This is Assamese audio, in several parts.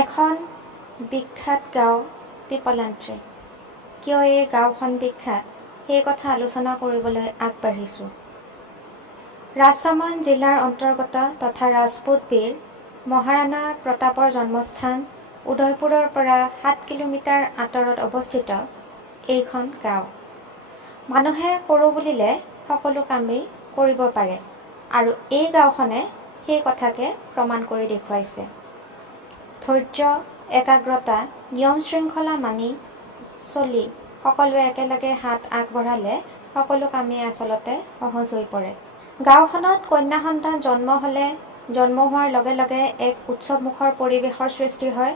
এখন বিখ্যাত গাঁও পিপলান্ত্ৰী। কিয় এই গাঁওখন বিখ্যাত সেই কথা আলোচনা কৰিবলৈ আগবাঢ়িছোঁ। ৰাজচামন জিলাৰ অন্তৰ্গত তথা ৰাজপুত বীৰ মহাৰাণা প্ৰতাপৰ জন্মস্থান উদয়পুৰৰ পৰা 7 কিলোমিটাৰ আঁতৰত অৱস্থিত এইখন গাঁও। মানুহে কৰোঁ বুলিলে সকলো কামেই কৰিব পাৰে আৰু এই গাঁওখনে সেই কথাকে প্ৰমাণ কৰি দেখুৱাইছে। ধৈৰ্য, একাগ্ৰতা, নিয়ম শৃংখলা মানি চলি সকলোৱে একেলগে হাত আগবঢ়ালে সকলো কামেই আচলতে সহজ হৈ পৰে। গাঁওখনত কন্যা সন্তান জন্ম হ'লে জন্ম হোৱাৰ লগে লগে এক উৎসৱমুখৰ পৰিৱেশৰ সৃষ্টি হয়।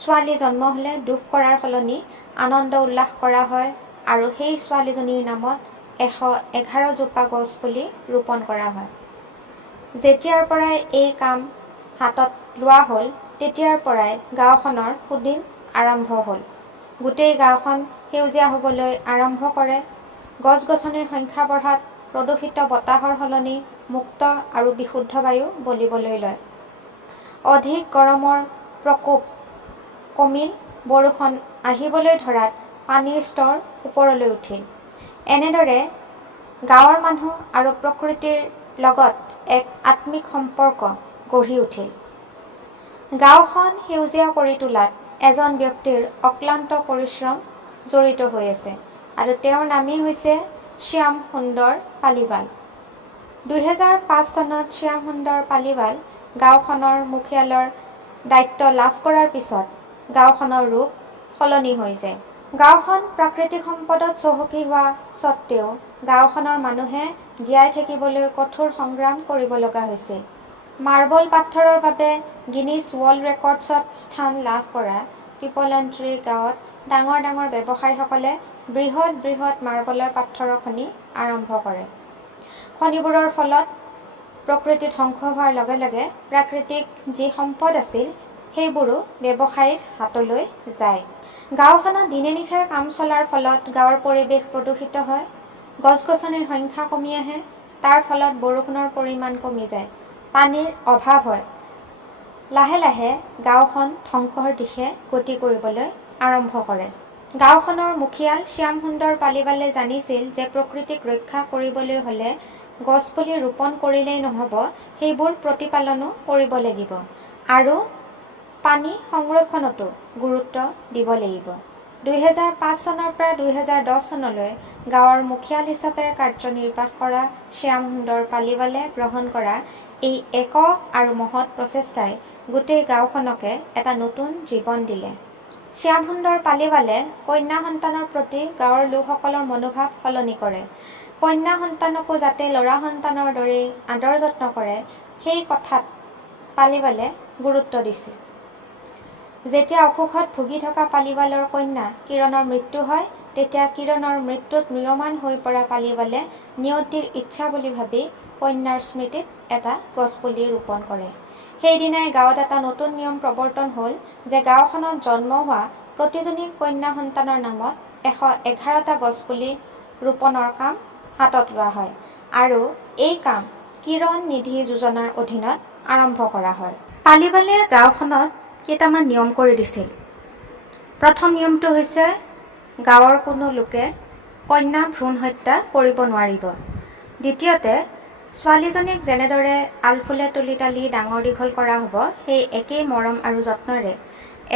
ছোৱালী জন্ম হ'লে দুখ কৰাৰ সলনি আনন্দ উল্লাস কৰা হয় আৰু সেই ছোৱালীজনীৰ নামত 111 জোপা গছ পুলি ৰোপণ কৰা হয়। যেতিয়াৰ পৰাই এই কাম হাতত লোৱা হ'ল তেতিয়াৰ পৰাই গাঁওখনৰ সুদিন আৰম্ভ হ'ল। গোটেই গাঁওখন সেউজীয়া হ'বলৈ আৰম্ভ কৰে। গছ গছনিৰ সংখ্যা বঢ়াত প্ৰদূষিত বতাহৰ সলনি মুক্ত আৰু বিশুদ্ধ বায়ু বলিবলৈ লয়। অধিক গৰমৰ প্ৰকোপ কমিল, বৰষুণ আহিবলৈ ধৰাত পানীৰ স্তৰ ওপৰলৈ উঠিল। এনেদৰে গাঁৱৰ মানুহ আৰু প্ৰকৃতিৰ লগত এক আত্মিক সম্পৰ্ক গঢ়ি উঠিল। গাঁওখন সেউজীয়া কৰি তোলাত এজন ব্যক্তিৰ অক্লান্ত পৰিশ্ৰম জড়িত হৈ আছে আৰু তেওঁৰ নামেই হৈছে শ্যাম সুন্দৰ পালিৱাল। 2005 চনত শ্যাম সুন্দৰ পালিৱাল গাঁওখনৰ মুখিয়ালৰ দায়িত্ব লাভ কৰাৰ পিছত গাঁওখনৰ ৰূপ সলনি হৈ যায়। গাঁওখন প্ৰাকৃতিক সম্পদত চহকী হোৱা স্বত্তেও গাঁওখনৰ মানুহে জীয়াই থাকিবলৈ কঠোৰ সংগ্ৰাম কৰিব লগা হৈছিল। মাৰ্বল পাথৰৰ বাবে গিনিছ ৱৰ্ল্ড ৰেকৰ্ডছত স্থান লাভ কৰা পিপলান্ত্ৰী গাঁৱত ডাঙৰ ডাঙৰ ব্যৱসায়ীসকলে বৃহৎ বৃহৎ মাৰ্বলৰ পাথৰ খনি আৰম্ভ কৰে। খনিবোৰৰ ফলত প্ৰকৃতি ধ্বংস হোৱাৰ লগে লগে প্ৰাকৃতিক যি সম্পদ আছিল সেইবোৰো ব্যৱসায়ীৰ হাতলৈ যায়। গাঁওখনত দিনে নিশাই কাম চলাৰ ফলত গাঁৱৰ পৰিৱেশ প্ৰদূষিত হয়। গছ গছনিৰ সংখ্যা কমি আহে, তাৰ ফলত বৰষুণৰ পৰিমাণ কমি যায়, পানীৰ অভাৱ হয়। লাহে লাহে গাঁওখন ধ্বংসৰ দিশে গতি কৰিবলৈ আৰম্ভ কৰে। গাঁওখনৰ মুখিয়াল শ্যাম সুন্দৰ পালিৱালে জানিছিল যে প্ৰকৃতিক ৰক্ষা কৰিবলৈ হ'লে গছপুলি ৰোপণ কৰিলেই নহ'ব, সেইবোৰ প্ৰতিপালনো কৰিব লাগিব আৰু পানী সংৰক্ষণতো গুৰুত্ব দিব লাগিব। 2005 চনৰ পৰা 2010 চনলৈ গাঁৱৰ মুখিয়াল হিচাপে কাৰ্যনিৰ্বাহ কৰা শ্যাম সুন্দৰ পালিৱালে গ্ৰহণ কৰা এই একক আৰু মহৎ প্ৰচেষ্টাই গোটেই গাঁওখনকে এটা নতুন জীৱন দিলে। শ্যাম সুন্দৰ পালিৱালে কন্যা সন্তানৰ প্ৰতি গাঁৱৰ লোকসকলৰ মনোভাৱ সলনি কৰে। কন্যা সন্তানকো যাতে ল'ৰা সন্তানৰ দৰেই আদৰ যত্ন কৰে সেই কথাত পালিৱালে গুৰুত্ব দিছিল। যেতিয়া অসুখত ভুগি থকা পালিৱালৰ কন্যা কিৰণৰ মৃত্যু হয় তেতিয়া কিৰণৰ মৃত্যুত ম্ৰিয়মাণ হৈ পৰা পালিৱালে নিয়তিৰ ইচ্ছা বুলি ভাবি কন্যাৰ স্মৃতিত এটা গছপুলি ৰোপণ কৰে। সেইদিনাই গাঁৱত এটা নতুন নিয়ম প্ৰৱৰ্তন হ'ল যে গাঁওখনত জন্ম হোৱা প্ৰতিজনী কন্যা সন্তানৰ নামত 111টা গছপুলি ৰোপণৰ কাম হাতত লোৱা হয় আৰু এই কাম কিৰণ নিধি যোজনাৰ অধীনত আৰম্ভ কৰা হয়। পালিৱালে গাঁওখনত কেইটামান নিয়ম কৰি দিছিল। প্ৰথম নিয়মটো হৈছে গাঁৱৰ কোনো লোকে কন্যা ভ্ৰূণ হত্যা কৰিব নোৱাৰিব। দ্বিতীয়তে ছোৱালীজনীক যেনেদৰে আলফুলে তুলি তালি ডাঙৰ দীঘল কৰা হ'ব সেই একেই মৰম আৰু যত্নৰে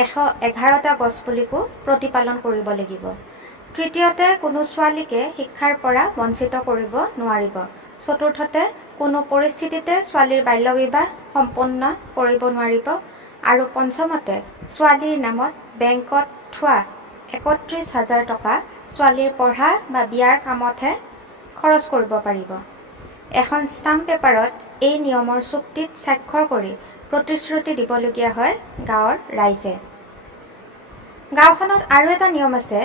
111টা গছপুলিকো প্ৰতিপালন কৰিব লাগিব। তৃতীয়তে কোনো ছোৱালীকে শিক্ষাৰ পৰা বঞ্চিত কৰিব নোৱাৰিব। চতুৰ্থতে কোনো পৰিস্থিতিতে ছোৱালীৰ বাল্যবিবাহ সম্পন্ন কৰিব নোৱাৰিব আৰু পঞ্চমতে ছোৱালীৰ নামত বেংকত থোৱা 31,000 টকা ছোৱালীৰ পঢ়া বা বিয়াৰ কামতহে খৰচ কৰিব পাৰিব। এখন ষ্টাম্প পেপাৰত এই নিয়মৰ চুক্তিত স্বাক্ষৰ কৰি প্ৰতিশ্ৰুতি দিবলগীয়া হয় গাঁৱৰ ৰাইজে। গাঁওখনত আৰু এটা নিয়ম আছে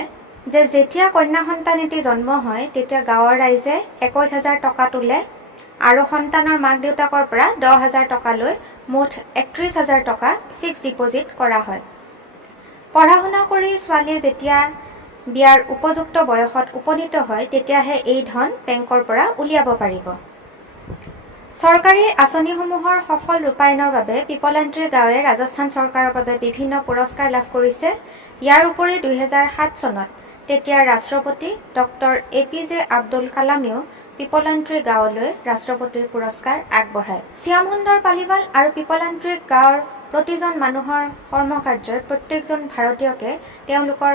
যে যেতিয়া কন্যা সন্তান এটি জন্ম হয় তেতিয়া গাঁৱৰ ৰাইজে 21,000 টকা তোলে আৰু সন্তানৰ মাক দেউতাকৰ পৰা 10,000 টকা লৈ মুঠ 31,000 টকা ফিক্সড ডিপজিট কৰা হয়। পঢ়া শুনা কৰি ছোৱালীয়ে যেতিয়া বিয়াৰ উপযুক্ত বয়সত উপনীত হয় তেতিয়াহে এই ধন বেংকৰ পৰা উলিয়াব পাৰিব। চৰকাৰী আঁচনিসমূহৰ সফল ৰূপায়ণৰ বাবে পিপলান্ত্ৰী গাঁৱে ৰাজস্থান চৰকাৰৰ বাবে বিভিন্ন পুৰস্কাৰ লাভ কৰিছে। ইয়াৰ উপৰি 2007 চনত তেতিয়াৰ ৰাষ্ট্ৰপতি ডক্টৰ APJ আব্দুল কালামেও পিপলান্ত্ৰী গাঁৱলৈ ৰাষ্ট্ৰপতিৰ পুৰস্কাৰ আগবঢ়ায়। শ্যাম সুন্দৰ পালিৱাল আৰু পিপলান্ত্ৰী গাঁৱৰ প্ৰতিজন মানুহৰ কৰ্মকাৰ্যই প্ৰত্যেকজন ভাৰতীয়কে তেওঁলোকৰ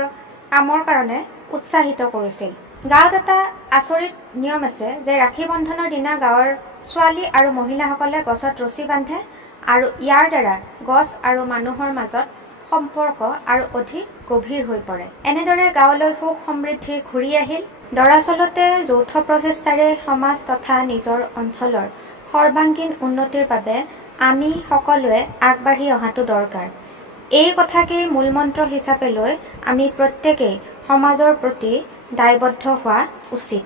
কামৰ কাৰণে উৎসাহিত কৰিছিল। গাঁৱত এটা আচৰিত নিয়ম আছে যে ৰাখী বন্ধনৰ দিনা গাঁৱৰ ছোৱালী আৰু মহিলাসকলে গছত ৰছী বান্ধে আৰু ইয়াৰ দ্বাৰা গছ আৰু মানুহৰ মাজত সম্পৰ্ক আৰু অধিক গভীৰ হৈ পৰে। এনেদৰে গাঁৱলৈ সুখ সমৃদ্ধি ঘূৰি আহিল। দৰাচলতে যৌথ প্ৰচেষ্টাৰে সমাজ তথা নিজৰ অঞ্চলৰ সৰ্বাংগীন উন্নতিৰ বাবে আমি সকলোৱে আগবাঢ়ি অহাটো দৰকাৰ। এই কথাকেই মূলমন্ত্ৰ হিচাপে লৈ আমি প্ৰত্যেকেই সমাজৰ প্ৰতি দায়বদ্ধ হোৱা উচিত।